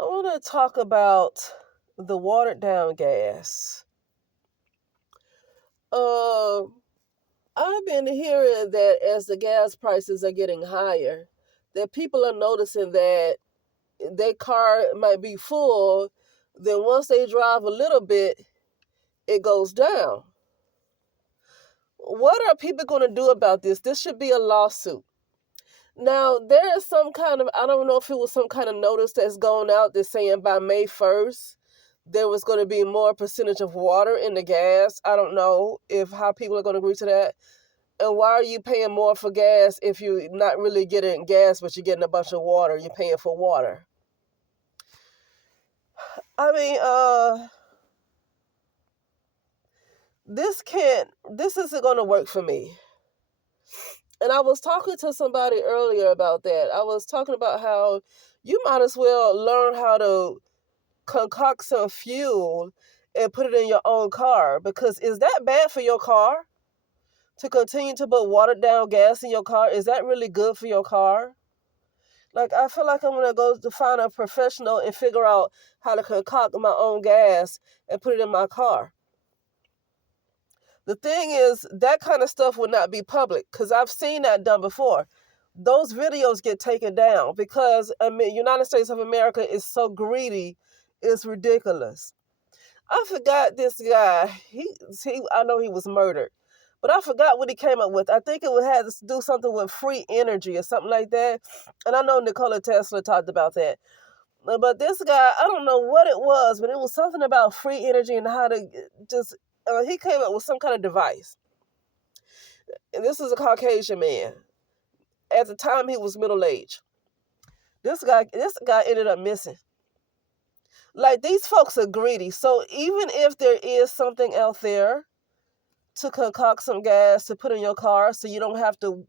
I want to talk about the watered down gas. Um, I've been hearing that as the gas prices are getting higher, that people are noticing that their car might be full, then once they drive a little bit, it goes down. What are people going to do about this? This should be a lawsuit. Now, there is some kind of, I don't know if it was some kind of notice that's going out that's saying by May 1st, there was going to be more percentage of water in the gas. I don't know if how people are going to agree to that. And why are you paying more for gas if you're not really getting gas, but you're getting a bunch of water? You're paying for water. I mean, this isn't going to work for me. And I was talking to somebody earlier about that. I was talking about how you might as well learn how to concoct some fuel and put it in your own car, because is that bad for your car to continue to put watered down gas in your car? Is that really good for your car? Like, I feel like I'm gonna go to find a professional and figure out how to concoct my own gas and put it in my car. The thing is, that kind of stuff would not be public, because I've seen that done before. Those videos get taken down because United States of America is so greedy, it's ridiculous. I forgot this guy. I know he was murdered, but I forgot what he came up with. I think it would have to do something with free energy or something like that. And I know Nikola Tesla talked about that. But this guy, I don't know what it was, but it was something about free energy and how to just. He came up with some kind of device. And this is a Caucasian man. At the time, he was middle aged. This guy ended up missing. Like, these folks are greedy. So even if there is something out there to concoct some gas to put in your car so you don't have to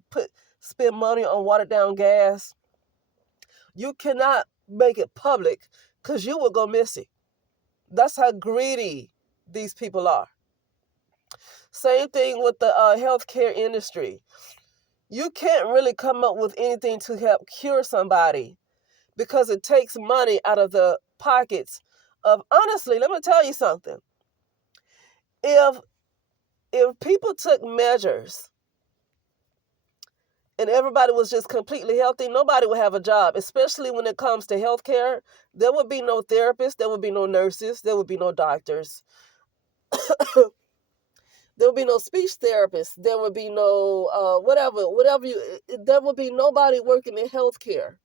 spend money on watered down gas, you cannot make it public because you will go missing. That's how greedy these people are. Same thing with the healthcare industry. You can't really come up with anything to help cure somebody because it takes money out of the pockets of, honestly, let me tell you something. If people took measures and everybody was just completely healthy, nobody would have a job, especially when it comes to healthcare. There would be no therapists, there would be no nurses, there would be no doctors. There would be no speech therapists, there would be no there would be nobody working in healthcare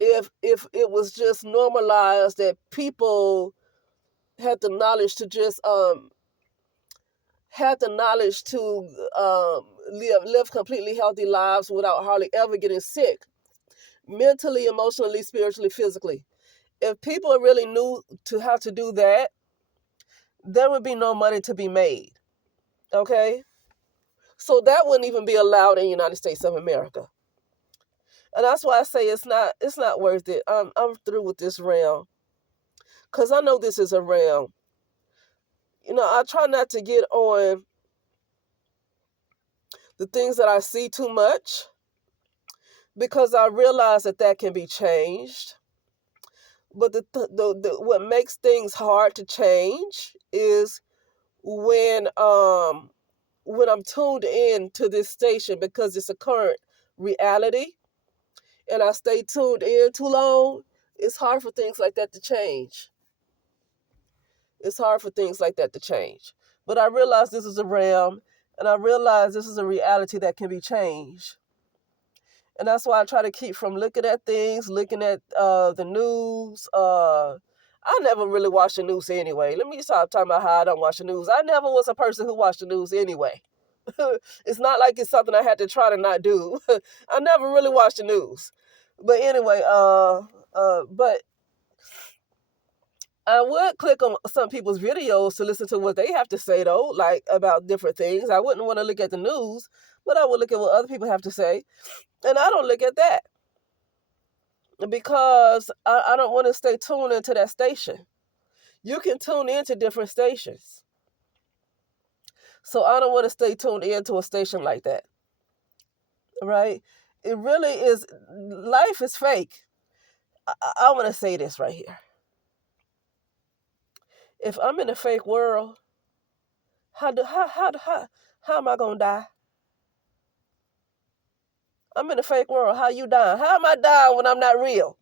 if it was just normalized that people had the knowledge to just live completely healthy lives without hardly ever getting sick, mentally, emotionally, spiritually, physically. If people really knew to how to do that, there would be no money to be made. Okay? So that wouldn't even be allowed in the United States of America. And that's why I say it's not worth it. I'm through with this realm. Cause I know this is a realm. I try not to get on the things that I see too much because I realize that can be changed. But what makes things hard to change is when I'm tuned in to this station because it's a current reality and I stay tuned in too long. It's hard for things like that to change. It's hard for things like that to change. But I realize this is a realm and I realize this is a reality that can be changed. And that's why I try to keep from looking at things, looking at the news. I never really watch the news anyway. Let me stop talking about how I don't watch the news. I never was a person who watched the news anyway. It's not like it's something I had to try to not do. I never really watched the news. But anyway, but I would click on some people's videos to listen to what they have to say, though, like about different things. I wouldn't want to look at the news, but I would look at what other people have to say. And I don't look at that because I don't want to stay tuned into that station. You can tune into different stations. So I don't want to stay tuned into a station like that. Right? It really is, life is fake. I want to say this right here. If I'm in a fake world, how am I gonna die? I'm in a fake world. How you dying? How am I dying when I'm not real?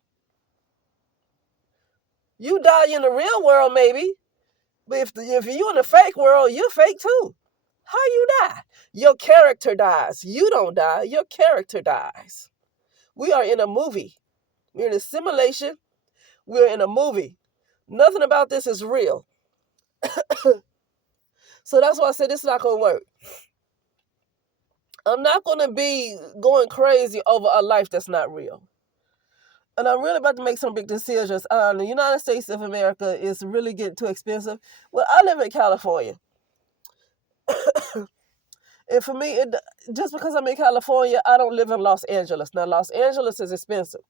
You die in the real world, maybe, but if you're in a fake world, you're fake too. How you die? Your character dies. You don't die. Your character dies. We are in a movie. We're in a simulation. We're in a movie. Nothing about this is real. So that's why I said this is not going to work. I'm not going to be going crazy over a life that's not real. And I'm really about to make some big decisions. The United States of America is really getting too expensive. Well, I live in California. And for me, just because I'm in California, I don't live in Los Angeles. Now, Los Angeles is expensive.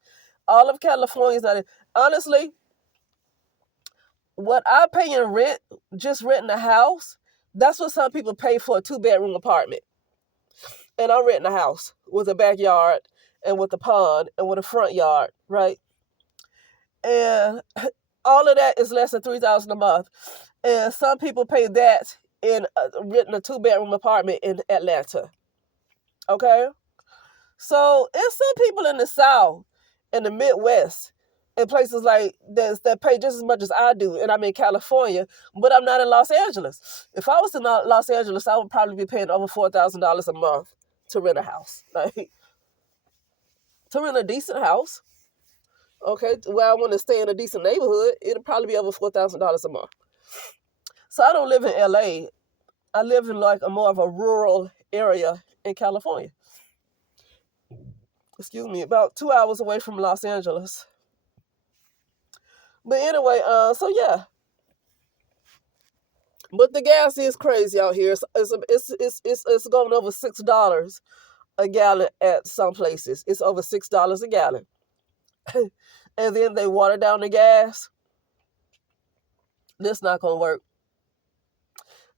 All of California is not. Honestly, what I pay in rent, just renting a house, that's what some people pay for a 2-bedroom apartment. And I'm renting a house with a backyard and with a pond and with a front yard, right? And all of that is less than $3,000 a month. And some people pay that in renting a 2-bedroom apartment in Atlanta. Okay? So it's some people in the South, in the Midwest, in places like this that pay just as much as I do, and I'm in California, but I'm not in Los Angeles. If I was in Los Angeles, I would probably be paying over $4,000 a month to rent a house, like to rent a decent house. Okay, where I want to stay in a decent neighborhood, it'll probably be over $4,000 a month. So I don't live in LA. I live in like a more of a rural area in California. Excuse me, about 2 hours away from Los Angeles. But anyway, so yeah. But the gas is crazy out here. It's going over $6 a gallon at some places. It's over $6 a gallon. And then they water down the gas. That's not gonna work.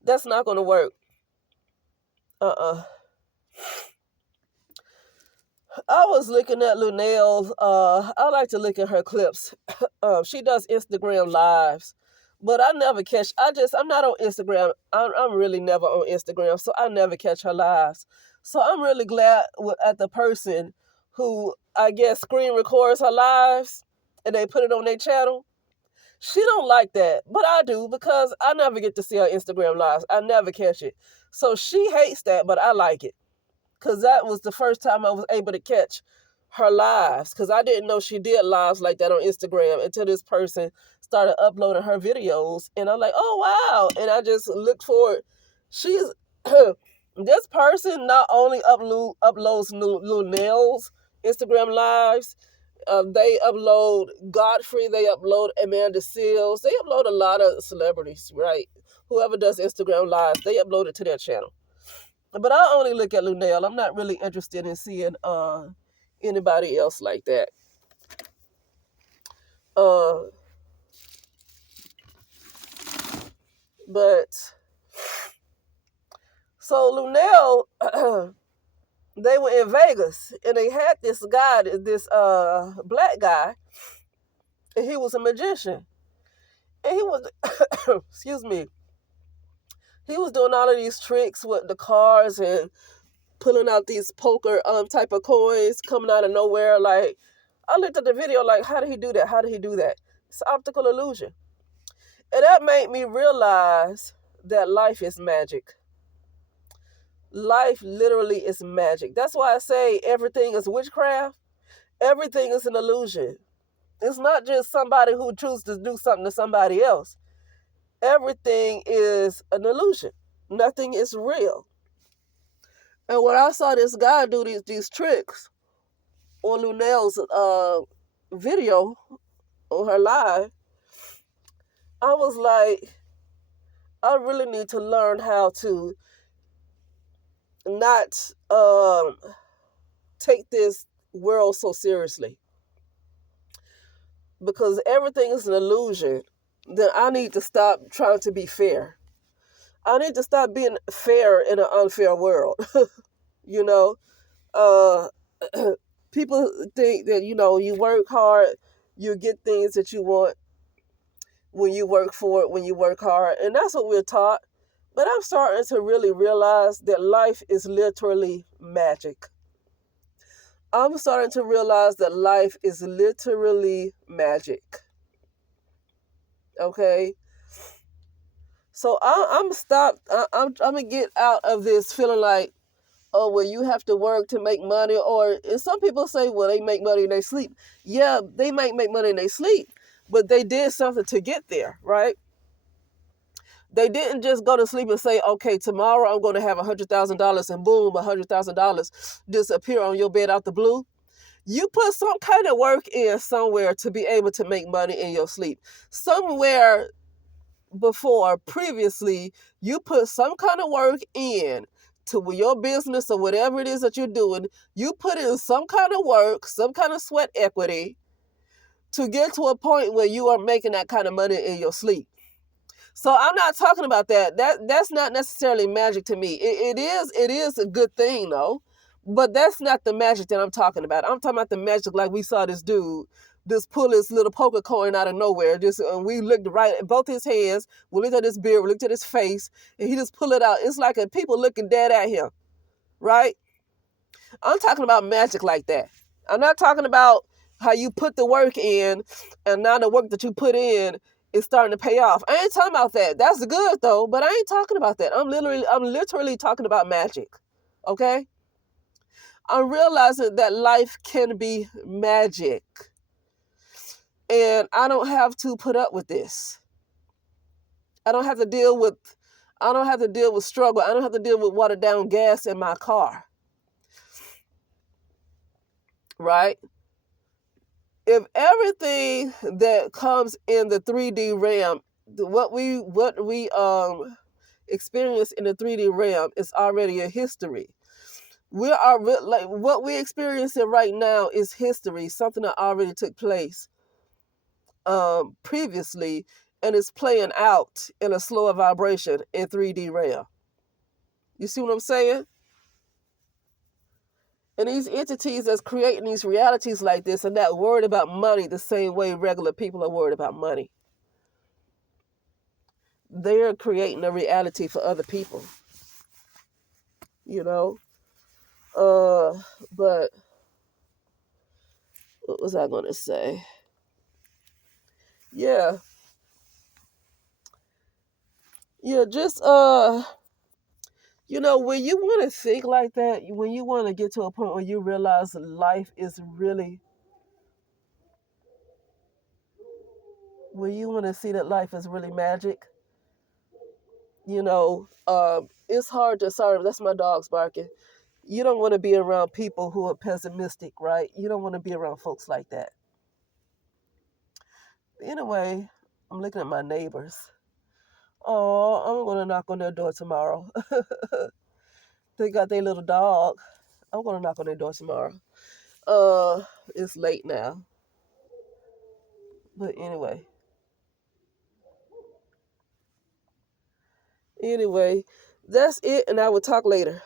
That's not gonna work. I was looking at Luenell. I like to look at her clips. She does Instagram lives, but I never catch. I'm not on Instagram. I'm really never on Instagram, so I never catch her lives. So I'm really glad at the person who I guess screen records her lives and they put it on their channel. She don't like that, but I do because I never get to see her Instagram lives. I never catch it. So she hates that, but I like it because that was the first time I was able to catch her lives because I didn't know she did lives like that on Instagram until this person started uploading her videos. And I'm like, oh, wow. And I just looked forward. She's, this person not only uploads Luenell's Instagram lives, they upload Godfrey, they upload Amanda Seales, they upload a lot of celebrities, right? Whoever does Instagram lives, they upload it to their channel. But I only look at Luenell. I'm not really interested in seeing anybody else like that. But so Luenell, they were in Vegas and they had this guy, this black guy, and he was a magician. And he was excuse me. He was doing all of these tricks with the cars and pulling out these poker type of coins coming out of nowhere. Like, I looked at the video like, how did he do that? How did he do that? It's optical illusion. And that made me realize that life is magic. Life literally is magic. That's why I say everything is witchcraft. Everything is an illusion. It's not just somebody who chooses to do something to somebody else. Everything is an illusion. Nothing is real. And when I saw this guy do these tricks on Luenell's video on her live, I was like, I really need to learn how to not take this world so seriously. Because everything is an illusion. Then I need to stop trying to be fair. I need to stop being fair in an unfair world. You know, people think that, you know, you work hard, You get things that you want when you work for it, when you work hard. And that's what we're taught. But I'm starting to really realize that life is literally magic. I'm starting to realize that life is literally magic. Okay? So I'm stopped. I'm gonna get out of this feeling like, oh, well, you have to work to make money. Or some people say, well, they make money in their sleep. Yeah, they might make money in their sleep, but they did something to get there, right? They didn't just go to sleep and say, okay, tomorrow I'm going to have $100,000 and boom, $100,000 disappear on your bed out the blue. You put some kind of work in somewhere to be able to make money in your sleep. Somewhere previously, you put some kind of work in to your business or whatever it is that you're doing. You put in some kind of work, some kind of sweat equity to get to a point where you are making that kind of money in your sleep. So I'm not talking about that. That's not necessarily magic to me. It is a good thing though, but that's not the magic that I'm talking about. I'm talking about the magic like we saw this dude just pull his little poker coin out of nowhere. And we looked right at both his hands. We looked at his beard. We looked at his face, and he just pulled it out. It's like people looking dead at him, right? I'm talking about magic like that. I'm not talking about how you put the work in, and now the work that you put in is starting to pay off. I ain't talking about that. That's good though, but I ain't talking about that. I'm literally talking about magic. Okay? I'm realizing that life can be magic. And I don't have to put up with this. I don't have to deal with struggle. I don't have to deal with watered down gas in my car. Right? If everything that comes in the 3D realm, what we experience in the 3D realm is already a history. What we're experiencing right now is history, something that already took place previously, and is playing out in a slower vibration in 3D realm. You see what I'm saying? And these entities that's creating these realities like this are not worried about money the same way regular people are worried about money. They're creating a reality for other people. You know? But what was I gonna say? Yeah. Yeah, just when you want to think like that, when you want to get to a point where you realize life is really, when you want to see that life is really magic, it's hard to, sorry, that's my dog's barking. You don't want to be around people who are pessimistic, right? You don't want to be around folks like that. Anyway, I'm looking at my neighbors. Oh, I'm going to knock on their door tomorrow. They got their little dog. I'm going to knock on their door tomorrow. It's late now. But anyway, that's it, and I will talk later.